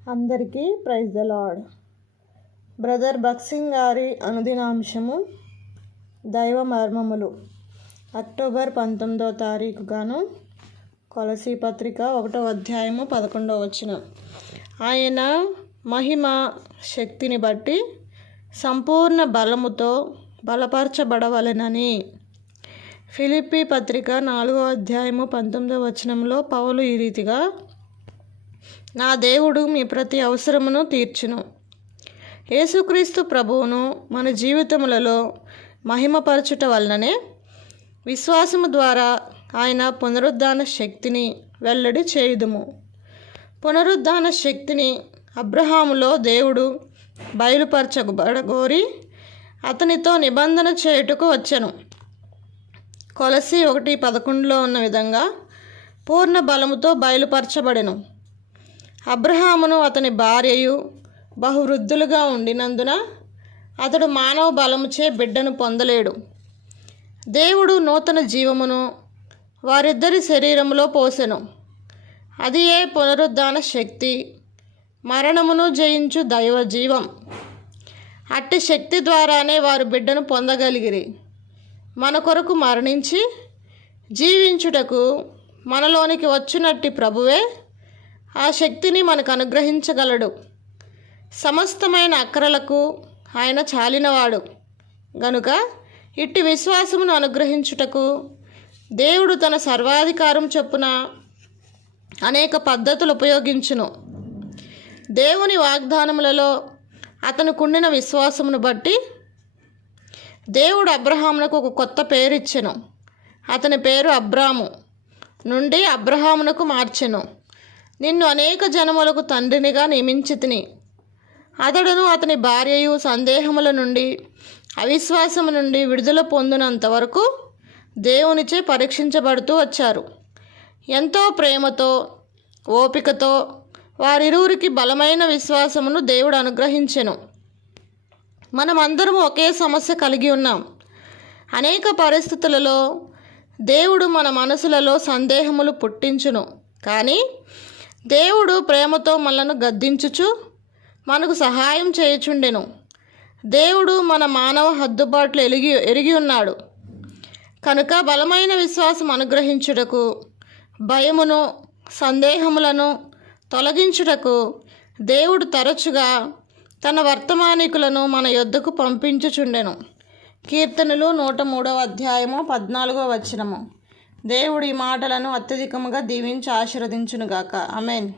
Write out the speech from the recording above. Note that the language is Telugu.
అందరికీ praise the lord brother Bakht Singh గారి అనుదినాంశము దైవ మర్మములు. అక్టోబర్ పంతొమ్మిదో తారీఖు గాను కొలసీ పత్రిక ఒకటో అధ్యాయము పదకొండవ వచ్చిన ఆయన మహిమ శక్తిని బట్టి సంపూర్ణ బలముతో బలపరచబడవలెనని. ఫిలిప్పి పత్రిక నాలుగో అధ్యాయము పంతొమ్మిదవ వచనంలో పౌలు ఈ రీతిగా నా దేవుడు మీ ప్రతి అవసరమును తీర్చును. యేసుక్రీస్తు ప్రభువును మన జీవితములలో మహిమపరచుట వలననే విశ్వాసము ద్వారా ఆయన పునరుద్ధాన శక్తిని వెల్లడి చేయుదుము. పునరుద్ధాన శక్తిని అబ్రహాములో దేవుడు బయలుపరచబడగోరి అతనితో నిబంధన చేయుటకు వచ్చను. కొలసి ఒకటి పదకొండులో ఉన్న విధంగా పూర్ణ బలముతో బయలుపరచబడెను. అబ్రహామును అతని భార్యయు బహువృద్ధులుగా ఉండినందున అతడు మానవ బలముచే బిడ్డను పొందలేడు. దేవుడు నూతన జీవమును వారిద్దరి శరీరములో పోసెను. అది ఏ పునరుద్ధాన శక్తి? మరణమును జయించు దైవ జీవం. అట్టి శక్తి ద్వారానే వారు బిడ్డను పొందగలిగిరి. మన కొరకు మరణించి జీవించుటకు మనలోనికి వచ్చినట్టి ప్రభువే ఆ శక్తిని మనకు అనుగ్రహించగలడు. సమస్తమైన అక్కరలకు ఆయన చాలినవాడు. గనుక ఇట్టి విశ్వాసమును అనుగ్రహించుటకు దేవుడు తన సర్వాధికారం చొప్పున అనేక పద్ధతులు ఉపయోగించును. దేవుని వాగ్దానములలో అతను కుండిన విశ్వాసమును బట్టి దేవుడు అబ్రహామునకు ఒక కొత్త పేరు ఇచ్చెను అతని పేరు అబ్రాము. నుండి అబ్రహామునకు మార్చెను. నిన్ను అనేక జనములకు తండ్రినిగా నియమించితిని అతడును అతని భార్యయు సందేహముల నుండి అవిశ్వాసము నుండి విడుదల పొందినంత వరకు దేవునిచే పరీక్షించబడుతూ వచ్చారు. ఎంతో ప్రేమతో ఓపికతో వారిరువురికి బలమైన విశ్వాసమును దేవుడు అనుగ్రహించెను. మనమందరం ఒకే సమస్య కలిగి ఉన్నాం. అనేక పరిస్థితులలో దేవుడు మన మనసులలో సందేహములు పుట్టించును. కానీ దేవుడు ప్రేమతో మనను గద్దించుచు మనకు సహాయం చేయుచుండెను. దేవుడు మన మానవ హద్దుబాట్లు ఎలిగి ఎరిగి ఉన్నాడు. కనుక బలమైన విశ్వాసం అనుగ్రహించుటకు భయమును సందేహములను తొలగించుటకు దేవుడు తరచుగా తన వర్తమానికులను మన యొద్దకు పంపించుచుండెను. కీర్తనలు నూట మూడవ అధ్యాయము పద్నాలుగో వచనము. దేవుడి మాటలను అత్యధికముగా దీవించి ఆశీర్వదించునుగాక. అమెన్